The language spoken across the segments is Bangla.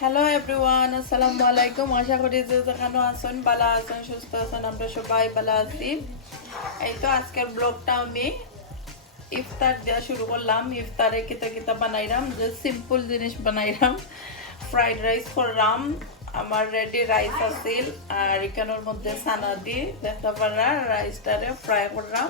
হ্যালো এভরিওয়ান, আসসালামু আলাইকুম। আশা করি যে যেখানে আছেন ভালো আছেন, সুস্থ আছেন। আমরা সবাই ভালো আছি। এই তো আজকের ব্লগটা আমি ইফতার দেওয়া শুরু করলাম। ইফতারে কিতা কিতা বানাইলাম, যে সিম্পল জিনিস বানাইলাম। ফ্রাইড রাইস করলাম, আমার রেডি রাইস আছিল, আর এখানের মধ্যে সানা দিয়ে দেখতে পারা রাইসটারে ফ্রাই করলাম।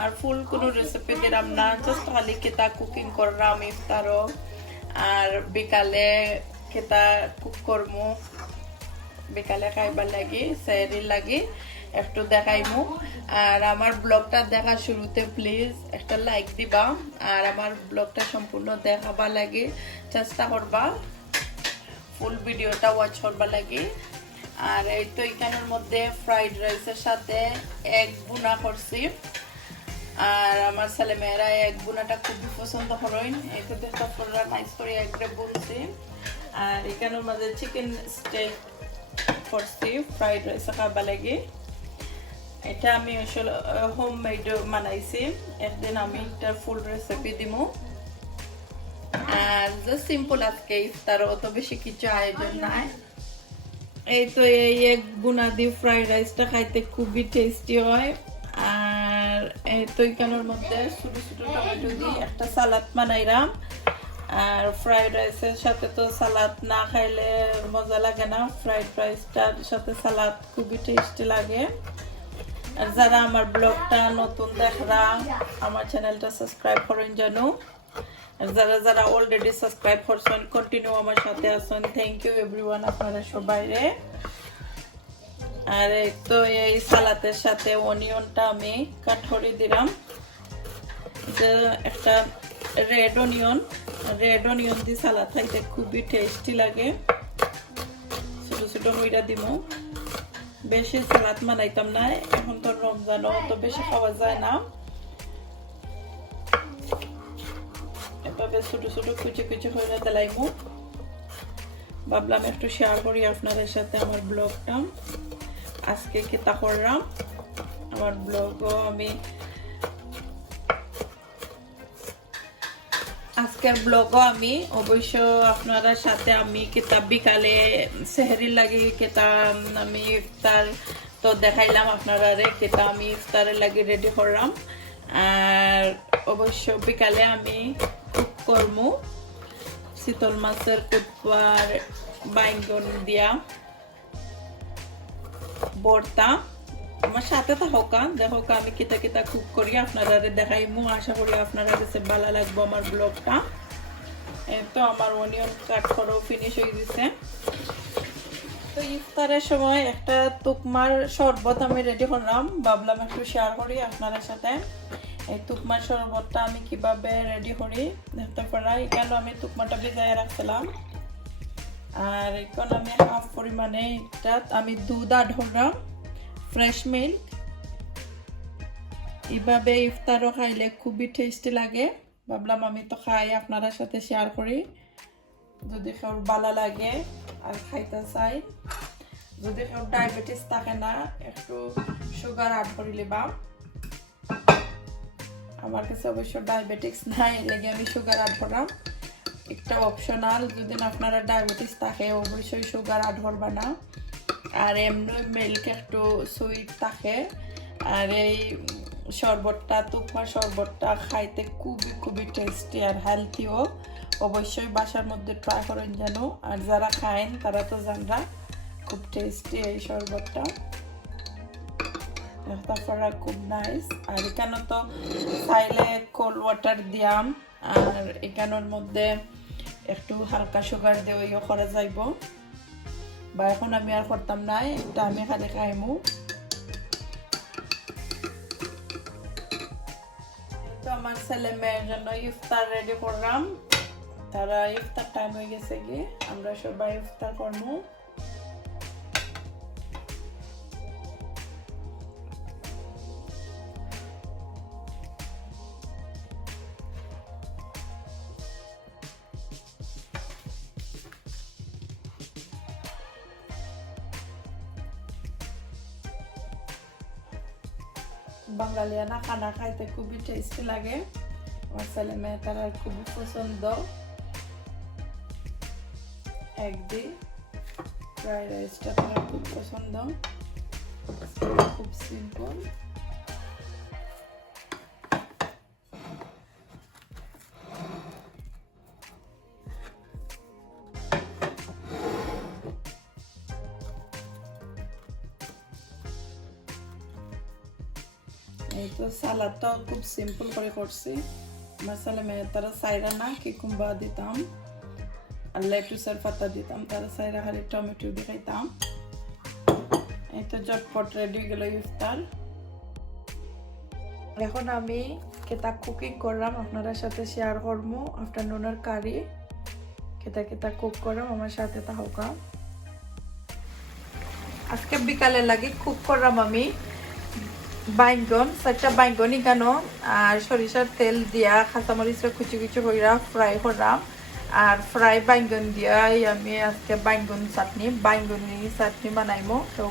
আর ফুল কোনো রেসিপি দিলাম না, জাস্ট খালি কিতা কুকিং করলাম ইফতারও। আর বিকালে কেতা কুক করমু, বিকালে খাইবার লাগি সেহরির লাগি একটু দেখাইমু। আর আমার ব্লগটা দেখা শুরুতে প্লিজ একটা লাইক দিবা, আর আমার ব্লগটা সম্পূর্ণ দেখাবা লাগি চেষ্টা করবা, ফুল ভিডিওটা ওয়াচ করবা লাগি। আর এই তো এখানের মধ্যে ফ্রাইড রাইসের সাথে এগ বুনা করছি, আর আমার ছেলে মেয়েরা এগ বুনাটা খুবই পছন্দ করেন। এই তো দেখতে পুরো নাইস করে এগরে বুনছি। আর এখানের মধ্যে চিকেন স্টেক করছি ফ্রাইড রাইস খাবা লাগে। এটা আমি আসলে হোম মেড বানাইছি, একদিন আমি একটা ফুল রেসিপি দিমু। আর জাস্ট সিম্পল আজকে ইফতার, অত বেশি কিছু আয়োজন নাই। এই তো এই এগ বুনা দিয়ে ফ্রাইড রাইসটা খাইতে খুবই টেস্টি হয়। আর এই তো এখানের মধ্যে ছোট ছোট টমেটো দিয়ে একটা সালাদ বানাইলাম। আর ফ্রাইড রাইসের সাথে তো সালাদ না খাইলে মজা লাগে না, ফ্রাইড রাইসটার সাথে সালাদ খুবই টেস্টি লাগে। আর যারা আমার ব্লগটা নতুন দেখরা আমার চ্যানেলটা সাবস্ক্রাইব করেন জানো। আর যারা যারা অলরেডি সাবস্ক্রাইব করছেন কন্টিনিউ আমার সাথে আছেন, থ্যাংক ইউ এভরিওয়ান আপনারা সবাইরে। আর এই তো এই সালাদের সাথে অনিয়নটা আমি কাট করে দিলাম, যে একটা রেড অনিয়ন দিয়ে সালাদ খাইতে খুবই টেস্টি লাগে। ছোট ছোট মইরা দিব, বেশি সালাদ বানাইতাম না, এখন তো রমজানও তো বেশি খাওয়া যায় না। এভাবে ছোট ছোট কুচি কুচি করে দিলাইমু। ভাবলাম একটু শেয়ার করি আপনাদের সাথে আমার ব্লগটা আজকে কিতা করলাম। আমার ব্লগও আমি আজকের ব্লগও আমি অবশ্য আপনারা সাথে আমি কিতাব বিকালে সেহরির লাগে কিতা আমি ইফতার তো দেখাইলাম আপনারা রে, কিতা আমি ইফতারের লাগে রেডি করলাম। আর অবশ্য বিকালে আমি কুক করমু শীতল মাছের কুটপার বাইঙ্গন দিয়া ভর্তা। আমার সাথে থাকা দেখো আমি কিতা কিতা কুক করি আপনারা দেখাইমু। আশা করি আপনারা কাছে ভালো লাগবো আমার ব্লগটা। তো আমার অনিয়ন কাট করো ফিনিশ হয়ে গেছে। তো ইফতারের সময় একটা তুকমার শরবত আমি রেডি করলাম, ভাবলাম একটু শেয়ার করি আপনাদের সাথে। এই তুকমার শরবতটা আমি কিভাবে রেডি করি দেখতে পারা। এখানে আমি তুকমাটা ভিজায় রাখছিলাম, আর এখন আমি হাফ পরিমাণে এটা আমি দুধ অ্যাড করলাম, ফ্রেশ মিল্ক। এইভাবে ইফতারও খাইলে খুবই টেস্টি লাগে, ভাবলাম আমি তো খাই আপনাদের সাথে শেয়ার করি, যদি কেউ ভালো লাগে আর খাইতে চাই। যদি কেউ ডায়াবেটিস থাকে না একটু সুগার অ্যাড করে লিবা। আমার কাছে অবশ্য ডায়াবেটিস নাই, লেগে আমি সুগার অ্যাড করলাম। একটা অপশনাল, যদি আপনারা ডায়াবেটিস থাকে অবশ্যই সুগার অ্যাড করবা না। আর এমনি মিল্ক একটু সুইট থাকে। আর এই শরবতটা তুকমার শরবতটা খাইতে খুবই খুবই টেস্টি আর হেলথিও। অবশ্যই বাসার মধ্যে ট্রাই করেন যেন। আর যারা খায়েন তারা তো জানরা খুব টেস্টি এই শরবতটা, তারপরে খুব নাইস। আর এখানে তো চাইলে কোল্ড ওয়াটার দিয়াম, আর এখানের মধ্যে একটু হালকা সুগার দিয়েও করা যাইব, বা এখন আমি আর করতাম না, এটা আমি খালি খাইমু। তো আমার ছেলে মেয়ের জন্য ইফতার রেডি করলাম, তারা ইফতার টাইম হয়ে গেছে কি, আমরা সবাই ইফতার করবো। বাঙালিয়ানা খানা খাইতে খুবই টেস্টি লাগে, আমার ছেলে মেয়ে তারা খুবই পছন্দ। এগ দিই। ফ্রাইড রাইসটা আমার খুব পছন্দ, খুব সিম্পল। এই তো সালাদটাও খুব সিম্পল করে করছি। মশলা তারা সাইরা না কিকুম্বা দিতাম আর লেটুসের পাতা দিতাম, তারা সাইরা খালি টমেটো দিয়ে খাইতাম। এই তো ঝটপট রেডি হয়ে গেল ইফতার। এখন আমি কেতা কুকিং করলাম আপনাদের সাথে শেয়ার করবো। আফটারনুনের কারি কেতা কেতা কুক করলাম, আমার সাথে থাকা। আজকে বিকালে লাগি কুক করলাম আমি বাইঙ্গন, চারটা বাইঙ্গনই কেন আর সরিষার তেল দিয়া কাঁচামরিচের কুচি কুচি কইরা ফ্রাই করলাম। আর ফ্রাই বাইঙ্গন দিয়াই আমি আজকে বাইঙ্গন চাটনি বানাইমো। কেউ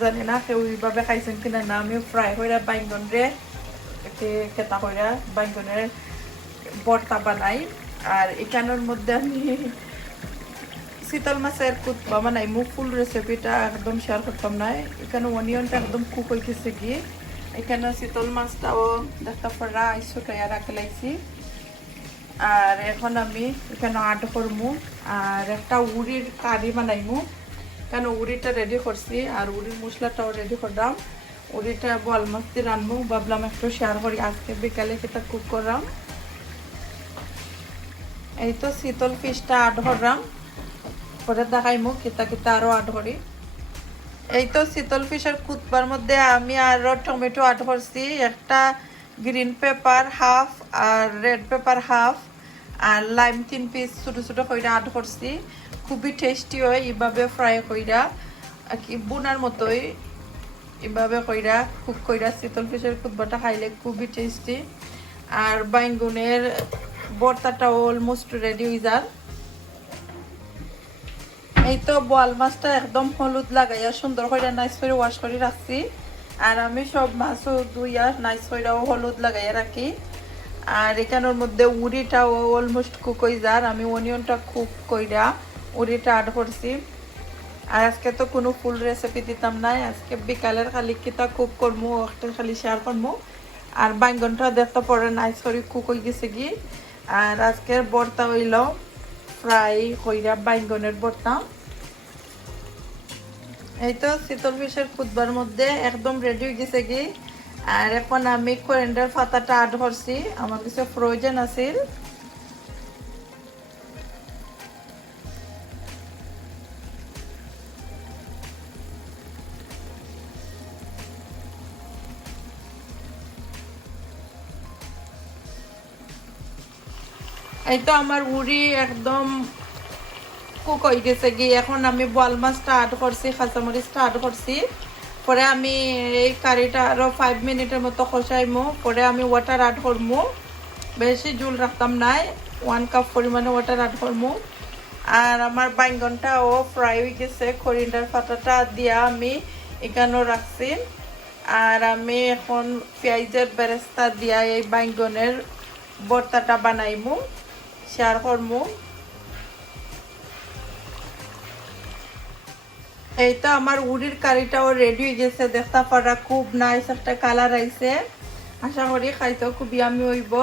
জানি না কেউ এইভাবে খাইছেন কিনা না, আমি ফ্রাই কইরা বাইঙ্গন রে কেতা কইরা বাইঙ্গনের ভর্তা বানাই। আর এখানের মধ্যে আমি শীতল মাছের কুতবা বানাইমু। ফুল রেসিপিটা একদম শেয়ার করতাম না, এখানে অনিয়নটা একদম কুক হয়ে গেছে কি। এখানে শীতল মাছটাও দেখতে পারা শুকাইয়া রাখে লাইছি। আর এখন আমি এখানে আড করমু আর একটা উড়ির কারি বানাইমু। কেন উড়িটা রেডি করছি আর উড়ির মশলাটাও রেডি করলাম। উড়িটা বল মাছ দিয়ে রানবো, ভাবলাম একটু শেয়ার করি আজকে বিকালে কেটা কুক করলাম। এই তো শীতল ফিশটা আড করলাম, পরে দেখাইমু কেতা কেতা আরো আড করি। এই তো শীতল ফিশের কুতবার মধ্যে আমি আরো টমেটো আড করছি, একটা গ্রিন পেপার হাফ আর রেড পেপার হাফ আর লাইম 3 পিস ছোট ছোট কইরা আড করছি। খুবই টেস্টি হয় এইভাবে ফ্রাই কইরা, কি বুনার মতোই এইভাবে কইরা কুক কইরা শীতল ফিশের কুতবাটা খাইলে খুবই টেস্টি। আর বাইঙ্গনের ভর্তাটাও অলমোস্ট রেডি হয়ে যায়। এই তো বোয়াল মাছটা একদম হলুদ লাগাইয়া সুন্দর করে নাইস করে ওয়াশ করে রাখছি। আর আমি সব মাছও ধুইয়া নাইস কইরাও হলুদ লাগাইয়া রাখি। আর এখানের মধ্যে উড়িটাও অলমোস্ট কুক হয়ে যায়, আমি অনিয়নটা কুক কইরা উড়িটা আড করছি। আর আজকে তো কোনো ফুল রেসিপি দিতাম না, আজকে বিকালের খালি কিতা কুক করবো একটা খালি শেয়ার করবো। আর বাইঙ্গনটা দেখতে পরে নাইস করে কুক হয়ে গেছে কি। আর আজকের ভর্তা হইল ফ্রাই কইরা বাইঙ্গনের ভর্তা। এই তো শীতল ফিশের কুতবার মধ্যে একদম রেডি হয়ে গেছে কি। আর এখন আমি কোরিয়ান্ডার পাতাটা আড করছি, আমার কাছে ফ্রোজেন আছিল। এই তো আমার উড়ি একদম কুক হয়ে গেছে কি। এখন আমি বোয়াল মাছটা আড করছি, কাঁচামরিচটা আড করছি। পরে আমি এই কারিটা আরো 5 মিনিটের মতো কষাইমু। পরে আমি ওয়াটার আড করবো, বেশি জুল রাখতাম নাই, 1 কাপ পরিমাণে ওয়াটার আড করবো। আর আমার বাইঙ্গনটাও ফ্রাই হয়ে গেছে, কোরিয়ান্ডার পাতাটা দিয়া আমি এখানেও রাখছি। আর আমি এখন পেঁয়াজের বেরেস্তা দিয়া এই বাইঙ্গনের ভর্তাটা বানাইমু, শেয়ার করবো। এই তো আমার উড়ির কারিটাও রেডি হয়ে গেছে, দেখতে পারা খুব নাইস একটা কালার আইছে। আশা করি খাইতেও খুব ইয়ামি হইব।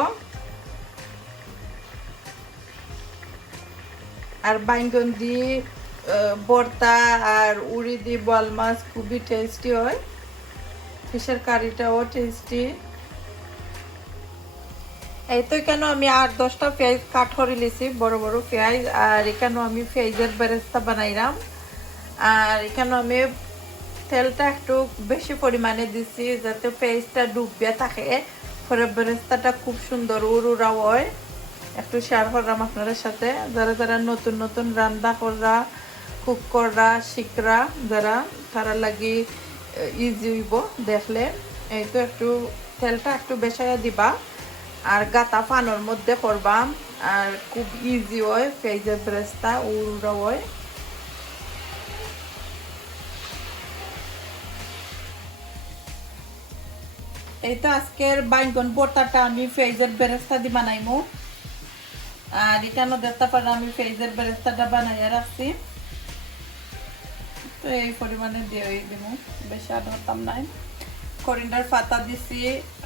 আর বাইঙ্গন দিয়ে ভর্তা আর উড়ি দিয়ে বোয়াল মাছ খুবই টেস্টি হয়, ফিশের কারিটাও টেস্টি। এই তো কেন আমি 8-10টা পেঁয়াজ কাট করে লিছি, বড় বড় পেঁয়াজ। আর এখানে আমি পেঁয়াজের বেরেস্তা বানাইলাম। আর এখানে আমি তেলটা একটু বেশি পরিমাণে দিছি যাতে পেঁয়াজটা ডুবিয়া থাকে, পরে বেরেস্তাটা খুব সুন্দর উড়া হয়। একটু শেয়ার করলাম আপনাদের সাথে, যারা যারা নতুন নতুন রান্না করা কুক করা শিখরা যারা, তারা লাগি ইজি হইব দেখলে। এই তো একটু তেলটা একটু বেশাইয়া দিবা আর গাতা পানোর মধ্যে করবা, আর খুব ইজি হয় পেঁয়াজের বেরেস্তা উড়া হয়। এই তো আজকের বাইঙ্গন ভর্তাটা আমি পেঁয়াজের বেরেস্তা দিয়ে বানাইমু। আর এখানে দেখতে পারেন আমি পেঁয়াজের বেরেস্তাটা বানাইয়া রাখছি। তো এই পরিমাণে দিয়ে দিব, বেশি আর হতাম নাই। করিন্ডার পাতা দিছি,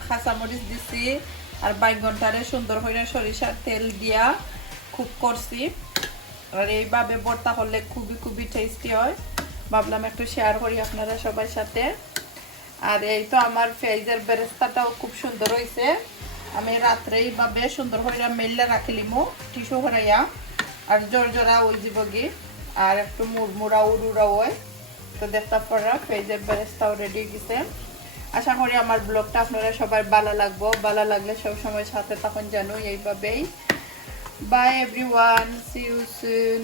কাঁচামরিচ দিছি, আর বাইগনটারে সুন্দর করে সরিষার তেল দিয়া কুক করছি। আর এইভাবে ভর্তা করলে খুবই খুবই টেস্টি হয়, ভাবলাম একটু শেয়ার করি আপনারা সবার সাথে। আর এই তো আমার পেঁয়াজের বেরেস্তাটাও খুব সুন্দর হয়েছে। আমি রাত্রে এইভাবে সুন্দর করে মেললে রাখিলিমু টিস্যু হরাইয়া, আর জোর জোড়া ওই জীবগি আর একটু মুড়মুড়া উড়ুড়া হয়। তো দেখতে পড়া পেঁয়াজের বেরেস্তাও রেডি গেছে। আশা করি আমার ব্লগটা আপনারা সবাই ভালো লাগবো, ভালো লাগলে সবসময় সাথে তখন জানো এইভাবেই। Bye everyone, see you soon.